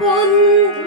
one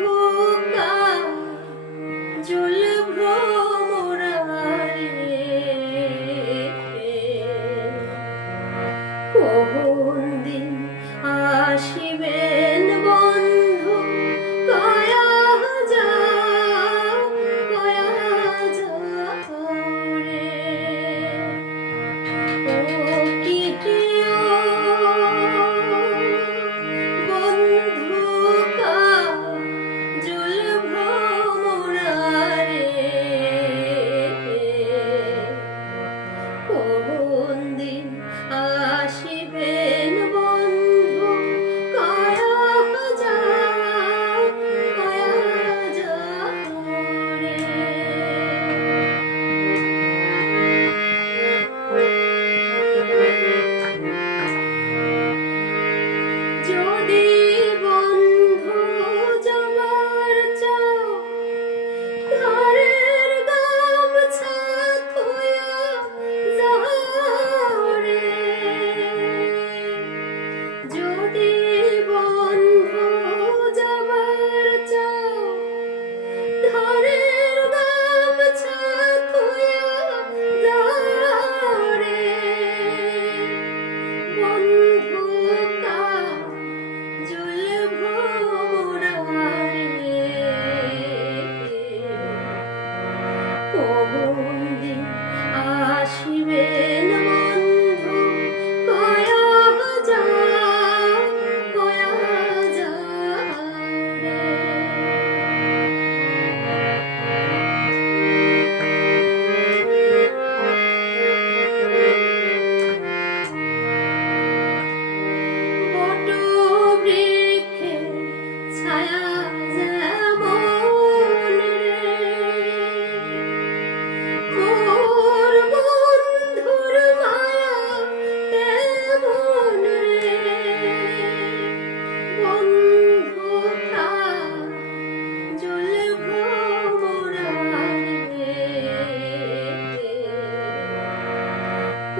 Lord.